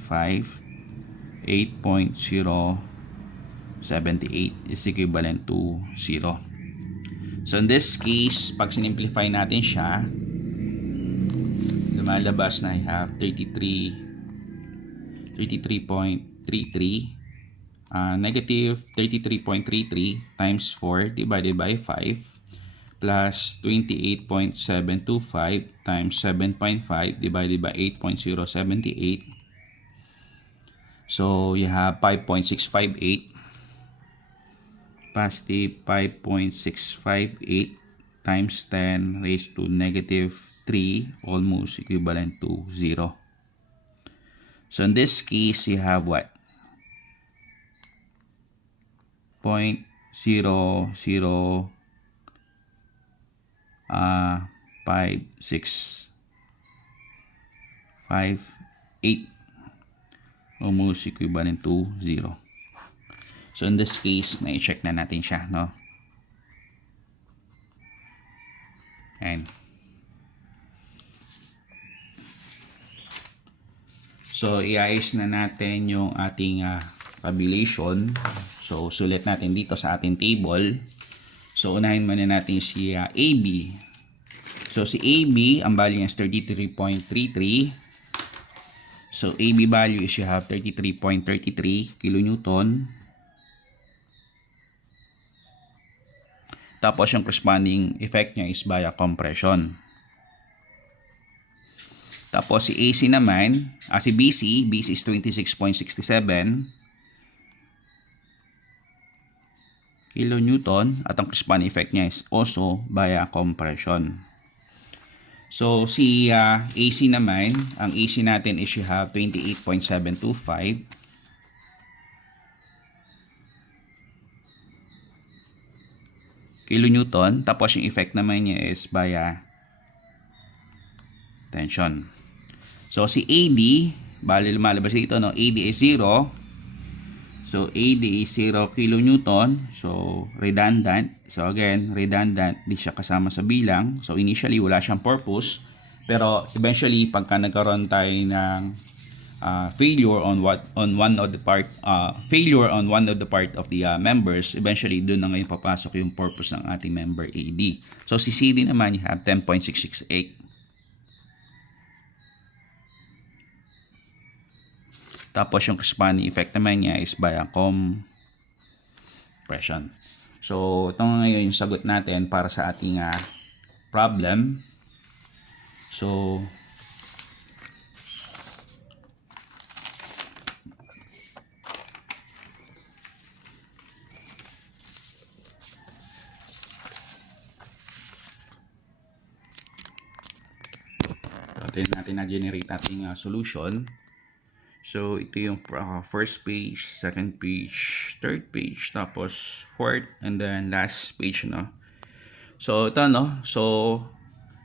8.078 is equivalent to 0. So in this case, pag sinimplify natin siya, lumalabas na I have 33.33 negative 33.33 times 4 divided by 5 plus 28.725 times 7.5 divided by 8.078. So you have 5.658 positive 5.658 times 10 raised to negative 3, almost equivalent to 0. So in this case, you have what? 0.005658, almost equivalent to 0. So in this case, na-check na natin siya, no? And so iayos na natin yung ating tabulation. So sulit natin dito sa ating table. So unahin muna natin si AB. So si AB, ang value niya is 33.33. So AB value is you have 33.33 kilonewton. Tapos yung corresponding effect niya is via compression. Tapos si AC naman, si BC is 26.67 kilonewton at ang corresponding effect niya is also via compression. So si AC naman, ang AC natin is you have 28.725 kilonewton, tapos yung effect naman niya is via tension. So si AD, bali lumalabas dito, no? AD is 0. So AD is 0 kilonewton. So redundant. So again, redundant, di siya kasama sa bilang. So initially wala siyang purpose, pero eventually pagka nagkaroon tayo ng failure on one of the part of the members, eventually doon na ngayon papasok yung purpose ng ating member AD. So si CD naman, you have 10.668. Tapos yung corresponding effect naman niya is via compression. So ito ngayon yung sagot natin para sa ating problem. So natin na-generate ating solution. So ito yung first page, second page, third page, tapos fourth, and then last page, no? So, ito, no? So,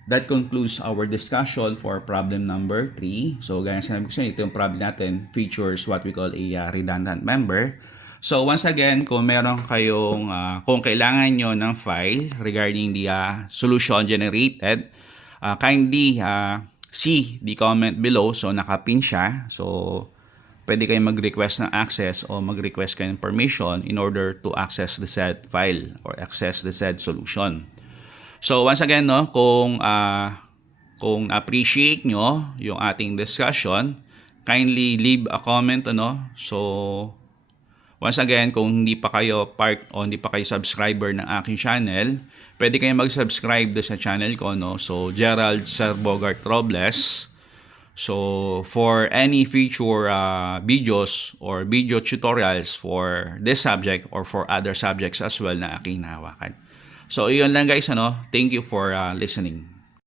that concludes our discussion for problem number 3. So, gaya sinabi ko sa inyo, ito yung problem natin, features what we call a redundant member. So, once again, kung meron kayong, kung kailangan nyo ng file regarding the solution generated, kindly see the comment below. So, nakapin siya. So, pwede kayong mag-request ng access o mag-request kayo ng permission in order to access the said file or access the said solution. So once again, no, kung appreciate nyo yung ating discussion, kindly leave a comment, ano. So once again, kung hindi pa kayo part o hindi pa kayo subscriber ng aking channel, pwede kayong mag-subscribe sa channel ko, no. So Gerald Sir Bogart Robles. So for any future videos or video tutorials for this subject or for other subjects as well na aking nahawakan. So iyon lang guys, ano. Thank you for listening.